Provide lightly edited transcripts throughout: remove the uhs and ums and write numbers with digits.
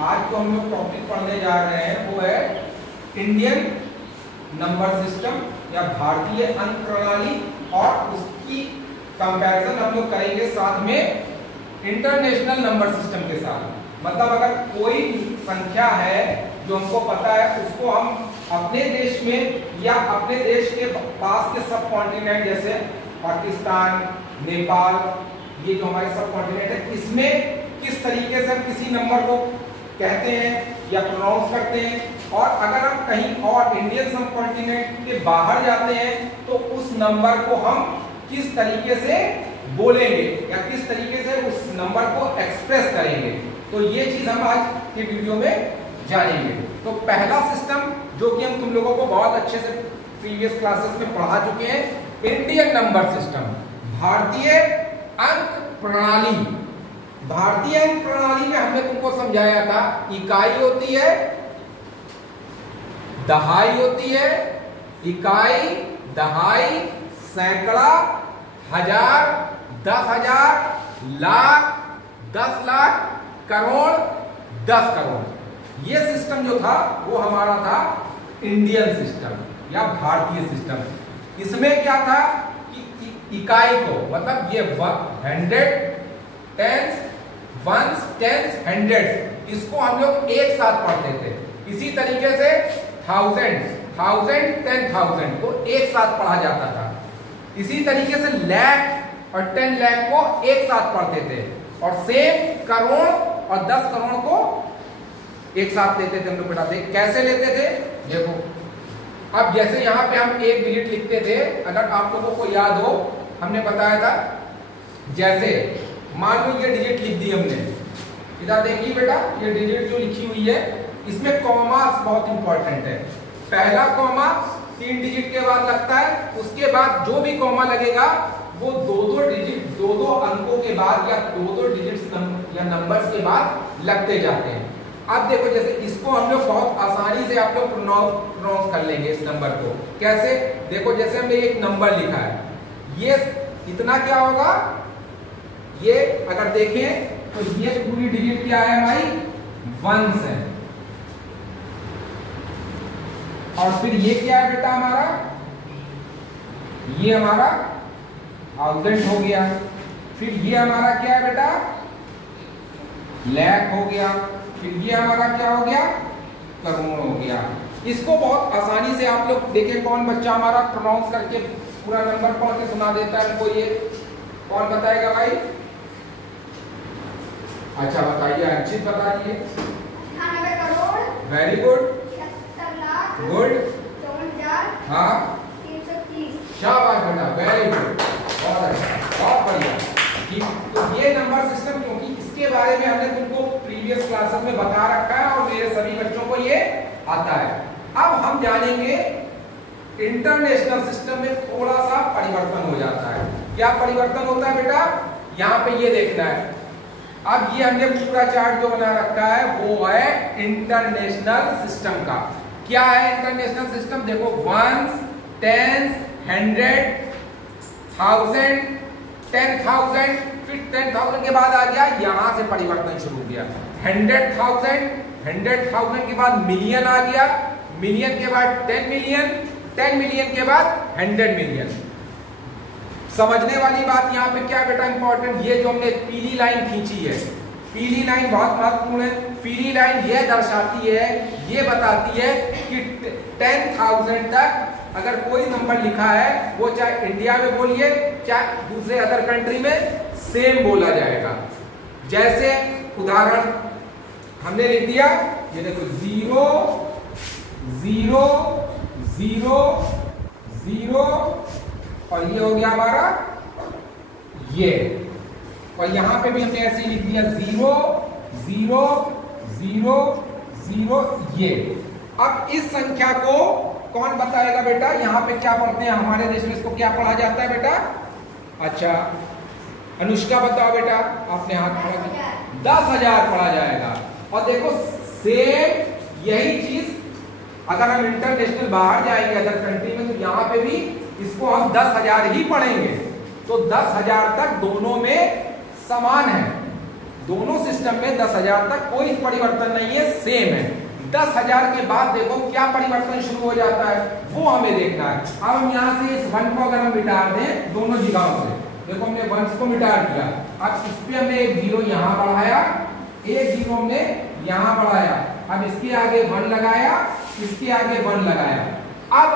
आज जो हम लोग टॉपिक पढ़ने जा रहे हैं वो है इंडियन नंबर सिस्टम या भारतीय अंक प्रणाली, और उसकी कंपैरिजन हम लोग करेंगे साथ में इंटरनेशनल नंबर सिस्टम के साथ। मतलब अगर कोई संख्या है जो हमको पता है, उसको हम अपने देश में या अपने देश के पास के सब कॉन्टिनेंट जैसे पाकिस्तान, नेपाल, ये जो हमारे सब कॉन्टिनेंट है, इसमें किस तरीके से हम किसी नंबर को कहते हैं या प्रोनाउंस करते हैं, और अगर हम कहीं और इंडियन सब कॉन्टिनेंट के बाहर जाते हैं तो उस नंबर को हम किस तरीके से बोलेंगे या किस तरीके से उस नंबर को एक्सप्रेस करेंगे। तो ये चीज हम आज के वीडियो में जानेंगे। तो पहला सिस्टम जो कि हम तुम लोगों को बहुत अच्छे से प्रीवियस क्लासेस में पढ़ा चुके हैं, इंडियन नंबर सिस्टम, भारतीय अंक प्रणाली। भारतीय अंक प्रणाली में हमने तुमको समझाया था इकाई होती है, दहाई होती है, इकाई, दहाई, सैकड़ा, हजार, 10,000, लाख, 10 लाख, करोड़, 10 करोड़। ये सिस्टम जो था वो हमारा था इंडियन सिस्टम या भारतीय सिस्टम। इसमें क्या था कि इकाई को, मतलब ये 100, टेंस, वंस, टेंस, हंड्रेड्स, इसको हम लोग एक साथ पढ़ते थे। इसी तरीके से 1000, 10,000 को एक साथ पढ़ा जाता था। इसी तरीके से लाख और 10 लाख को एक साथ पढ़ते थे, और सेम करोड़ और 10 करोड़ को एक साथ लेते थे हम लोग। बेटा देख कैसे लेते थे, देखो अब जैसे यहाँ पे हम एक डिजिट लिखते थे, अगर आप लोगों को याद हो हमने बताया था, जैसे मान लो ये डिजिट लिख दी हमने, इधर देखिए बेटा ये डिजिट जो लिखी हुई है इसमें कॉमा बहुत इंपॉर्टेंट है। पहला कॉमा 3 डिजिट के बाद लगता है, उसके बाद जो भी कॉमा लगेगा वो दो डिजिट, दो अंकों के बाद या दो डिजिट्स या नंबर्स के बाद लगते जाते हैं। अब देखो जैसे इसको हम लोग बहुत आसानी से आप लोग प्रोनाउंस कर लेंगे इस नंबर को। कैसे, देखो जैसे हमने एक नंबर लिखा है, ये इतना क्या होगा, ये अगर देखें तो ये पूरी डिजिट क्या है हमारी, 1 है, और फिर ये क्या है बेटा हमारा, ये हमारा 1000 हो गया, फिर ये हमारा क्या है बेटा, लाख हो गया, फिर ये हमारा क्या हो गया, करोड़ हो गया। इसको बहुत आसानी से आप लोग देखें, कौन बच्चा हमारा प्रोनाउंस करके पूरा नंबर पढ़ के सुना देता है हमको, ये कौन बताएगा भाई? अच्छा बताइए, अंशित बता दिए। 98 crore, very good, 76 lakh, good, 54,000, हाँ 330। शाबाश बेटा, वेरी गुड, बहुत अच्छा, बहुत बढ़िया। ठीक, तो ये नंबर सिस्टम, क्योंकि इसके बारे में हमने तुमको प्रीवियस क्लासेस में बता रखा है और मेरे सभी बच्चों को ये आता है। अब हम जानेंगे इंटरनेशनल सिस्टम में थोड़ा सा परिवर्तन हो जाता है। क्या परिवर्तन होता है बेटा, यहाँ पे ये देखना है। अब ये हमने पूरा चार्ट जो बना रखा है वो है इंटरनेशनल सिस्टम का। क्या है इंटरनेशनल सिस्टम, देखो 1, 10, 100, 1000, 10,000, फिर 10,000 के बाद आ गया, यहां से परिवर्तन शुरू हो गया। 100,000, 100,000 के बाद मिलियन आ गया, मिलियन के बाद 10 मिलियन, 10 मिलियन के बाद 100 मिलियन। समझने वाली बात यहाँ पे क्या बेटा इंपॉर्टेंट, ये जो हमने पीली लाइन खींची है, पीली लाइन बहुत महत्वपूर्ण है। पीली लाइन ये दर्शाती है, ये बताती है कि 10,000 तक अगर कोई नंबर लिखा है, वो चाहे इंडिया में बोलिए चाहे दूसरे अदर कंट्री में सेम बोला जाएगा। जैसे उदाहरण हमने लिख दिया, ये देखो 0 0 0 0, और ये हो गया हमारा ये, और यहां पे भी हमने ऐसे ही लिख दिया 0 0 0 0 ये। अब इस संख्या को कौन बताएगा बेटा, यहाँ पे क्या पढ़ते हैं हमारे देश में, इसको क्या पढ़ा जाता है बेटा? अच्छा अनुष्का बताओ बेटा, आपने हाथ खड़ा किया। 10,000 पढ़ा जाएगा। और देखो सेम यही चीज अगर हम इंटरनेशनल बाहर जाएंगे अदर कंट्री में, तो यहाँ पे भी इसको हम 10,000 ही पढ़ेंगे। तो 10,000 तक दोनों में समान है, दोनों सिस्टम में 10,000 तक कोई परिवर्तन नहीं है, सेम है। 10,000 के बाद देखो क्या परिवर्तन शुरू हो जाता है वो हमें देखना है। अब हम यहाँ से इस 1 को अगर हम मिटा दें दोनों जगहों से, देखो हमने 1 को मिटा दिया, अब इस पे हमने एक 0 यहाँ बढ़ाया, एक 0 हमने यहाँ बढ़ाया, अब इसके आगे 1 लगाया, इसके आगे 1 लगाया। अब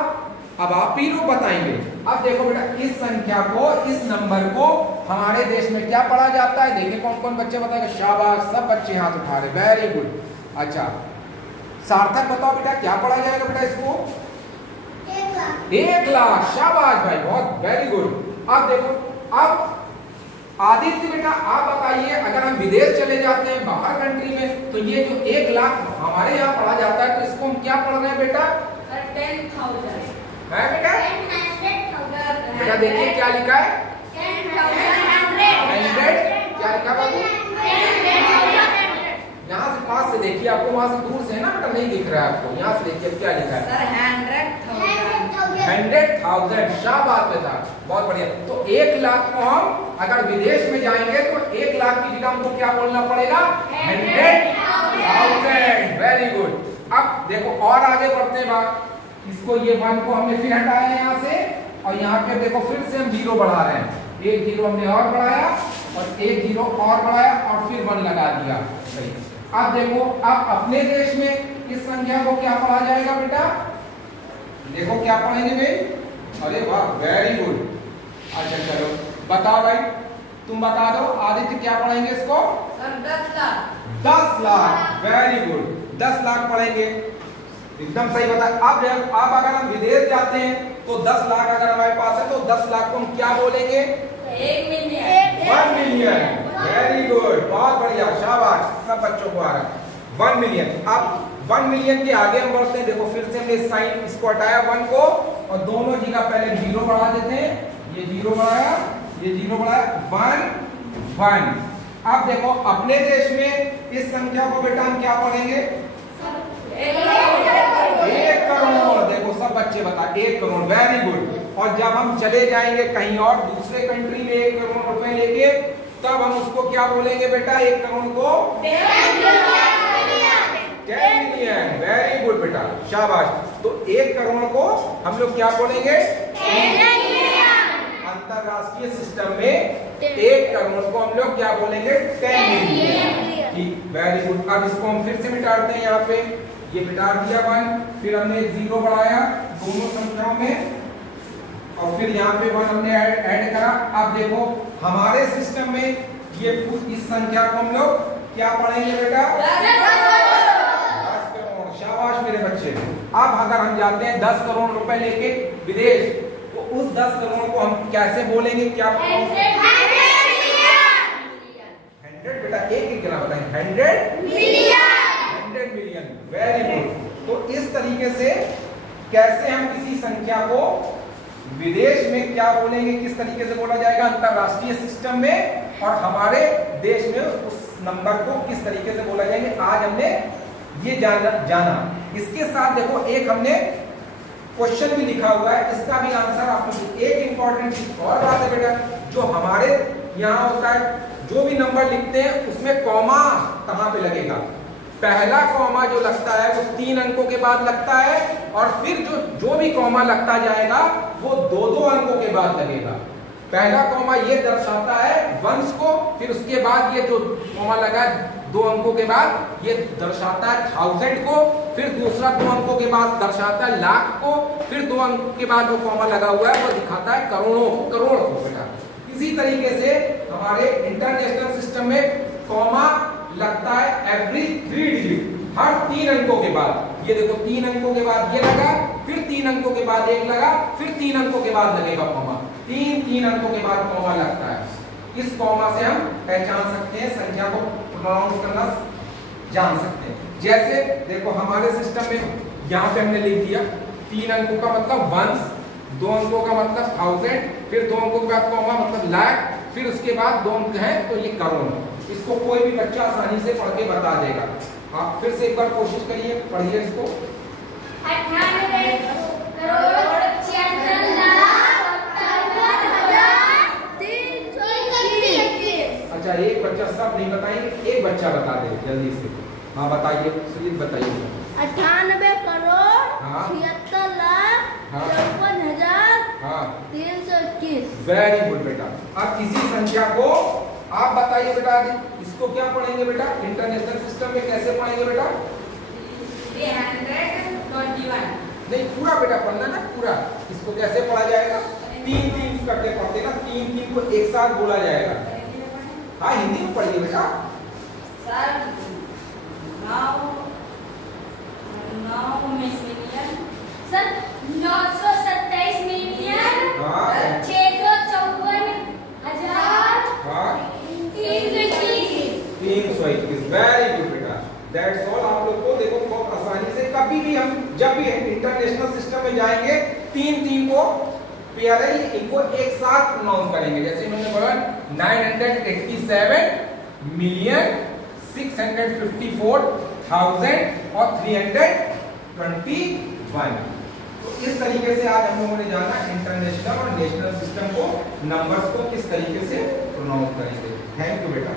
आप ही लोग बताएंगे। अब देखो बेटा इस संख्या को, इस नंबर को हमारे देश में क्या पढ़ा जाता है, देखिए कौन कौन बच्चे बताएंगे। शाबाश, सब बच्चे हाथ उठा रहे, वेरी गुड। अच्छा सार्थक बताओ बेटा क्या पढ़ा जाएगा बेटा इसको? 1 लाख। शाबाश भाई, बहुत वेरी गुड। अब देखो, अब आदित्य बेटा आप बताइए, अगर हम विदेश चले जाते हैं बाहर कंट्री में, तो ये जो 1 लाख हमारे यहाँ पढ़ा जाता है, तो इसको हम क्या पढ़ रहे हैं बेटा? 10,000 है बेटा? 10,000 बेटा देखिए क्या लिखा है, 100 क्या लिखा बाबू? यहाँ से पास से देखिए, आपको वहां से दूर से है ना बेटा नहीं दिख रहा है आपको, यहाँ से देखिए क्या लिखा है, 100,000। शाबाश बेटा, बहुत बढ़िया। तो 1 लाख को हम अगर विदेश में जाएंगे तो 1 लाख की जगह हमको क्या बोलना पड़ेगा? 100,000। Very good. अब देखो और आगे बढ़ते हैं बात, इसको ये 1 को हमने फिर हटाया यहाँ से, और यहाँ पे देखो फिर से हम 0 बढ़ा रहे हैं, एक 0 हमने और बढ़ाया और एक 0 और बढ़ाया और फिर 1 लगा दिया। अब देखो, अब अपने देश में इस संख्या को क्या पढ़ा जाएगा बेटा? देखो क्या पढ़ेंगे भाई? अरे वाह, वेरी गुड। अच्छा चलो बताओ भाई, तुम बता दो आदित्य क्या पढ़ेंगे इसको? 10 लाख। 10 lakh, very good. 10 लाख पढ़ेंगे, एकदम सही बता। अब आप अगर हम विदेश जाते हैं तो 10 लाख अगर हमारे पास है तो 10 लाख को हम क्या बोलेंगे? 1 मिलियन। 1 मिलियन, वेरी गुड, बहुत बढ़िया, शाबाश, सब बच्चों को आ रहा है 1 मिलियन। अब 1 मिलियन के आगे हम बढ़ते हैं, देखो फिर से हमने साइन इसको हटाया 1 को, और दोनों जगह पहले 0 बढ़ा देते हैं, ये 0 बढ़ाया, ये 0 बढ़ाया, 1। अब देखो अपने देश में इस संख्या को बेटा हम क्या पढ़ेंगे? 1 करोड़। देखो सब बच्चे बता 1 करोड़, वेरी गुड। और जब हम चले जाएंगे कहीं और दूसरे कंट्री में 1 करोड़ रुपए लेके, तब हम उसको क्या बोलेंगे बेटा? 1 करोड़ को 10 मिलियन। वेरी गुड बेटा, शाबाश। तो 1 करोड़ को हम लोग क्या बोलेंगे? अंतरराष्ट्रीय सिस्टम में 1 करोड़ को हम लोग क्या बोलेंगे? 10 मिलियन। ठीक, वेरी गुड। अब इसको हम फिर से मिटाते हैं, यहाँ पे ये मिटा दिया 1, फिर हमने 0 बढ़ाया दोनों संख्याओं में, और फिर यहाँ पे 1 हमने ऐड करा। अब देखो हमारे सिस्टम में ये इस संख्या को हम लोग क्या पढ़ेंगे बेटा? 10 करोड़। शाबाश मेरे बच्चे। अब अगर हम जाते हैं 10 करोड़ रुपए लेके विदेश, तो उस 10 करोड़ को हम कैसे बोलेंगे? क्या 100 बेटा? एक क्या बताएं? 100 मिलियन, वेरी गुड। तो इस तरीके से कैसे हम किसी संख्या को विदेश में क्या बोलेंगे, किस तरीके से बोला जाएगा अंतरराष्ट्रीय सिस्टम में, और हमारे देश में उस नंबर को किस तरीके से बोला जाएंगे, आज हमने ये जाना। इसके साथ देखो एक हमने क्वेश्चन भी लिखा हुआ है, इसका भी आंसर आपको। एक इंपॉर्टेंट और बात है बेटा, जो हमारे यहाँ होता है, जो भी नंबर लिखते हैं उसमें कॉमा कहाँ पे लगेगा? पहला कॉमा जो लगता है वो 3 अंकों के बाद लगता है, और फिर जो भी कॉमा लगता जाएगा वो 2-2 अंकों के बाद लगेगा। पहला कॉमा ये दर्शाता है वंश को, फिर उसके बाद ये जो कॉमा लगा 2 अंकों के बाद ये दर्शाता है 1000 को, फिर दूसरा 2 अंकों के बाद दर्शाता है लाख को, फिर 2 अंक के बाद जो कॉमा लगा हुआ है वो दिखाता है करोड़ों, करोड़ को बेटा। इसी तरीके से हमारे इंटरनेशनल सिस्टम में कॉमा लगता है एवरी 3 डिजिट, हर 3 अंकों के बाद। ये देखो 3 अंकों के बाद ये लगा, फिर 3 अंकों के बाद 1 लगा, फिर 3 अंकों के बाद लगेगा कॉमा। 3 अंकों के बाद कॉमा लगता है। इस कॉमा से हम पहचान सकते हैं, संख्या को प्रोनाउंस करना जान सकते हैं। जैसे देखो हमारे सिस्टम में यहाँ पे हमने लिख दिया 3 अंकों का मतलब वंश, 2 अंकों का मतलब 1000, फिर 2 अंकों के बाद कॉमा मतलब लाख, फिर उसके बाद 2 अंक हैं तो ये करोड़। इसको कोई भी बच्चा आसानी से पढ़ के बता देगा। आप फिर से एक बार कोशिश करिए, पढ़िए इसको। 98 करोड़ 76 लाख 57 हजार 331। अच्छा एक बच्चा सब नहीं बताएंगे, एक बच्चा बता दे जल्दी से। हाँ बताइए सुजीत, बताइए। 98 करोड़ हाँ 76 लाख हाँ 54,321। वेरी गुड बेटा। अब किसी संख्या को आप बताइए बेटा, इसको क्या पढ़ेंगे बेटा, इंटरनेशनल सिस्टम में कैसे पढ़ेंगे बेटा? 321। नहीं पूरा बेटा पढ़ना ना, पूरा। इसको कैसे पढ़ा जाएगा? 3 करके पढ़ते ना, 3 को एक साथ बोला जाएगा। हाँ हिंदी में पढ़िए बेटा। सर 9 मिलियन सर 927 मिलियन हाँ 654,000 हाँ 321। वेरी गुड बेटा। That's all. आप लोग को देखो बहुत आसानी से, कभी भी हम जब भी इंटरनेशनल सिस्टम में जाएंगे 3 को पेयर है, इनको एक साथ प्रोनाउंस करेंगे। जैसे मैंने बोला 987,654,000 और 321। तो इस तरीके से आज हम लोगों ने जाना इंटरनेशनल और नेशनल सिस्टम को, नंबर्स को किस तरीके से प्रोनाउंस करेंगे। थैंक यू बेटा।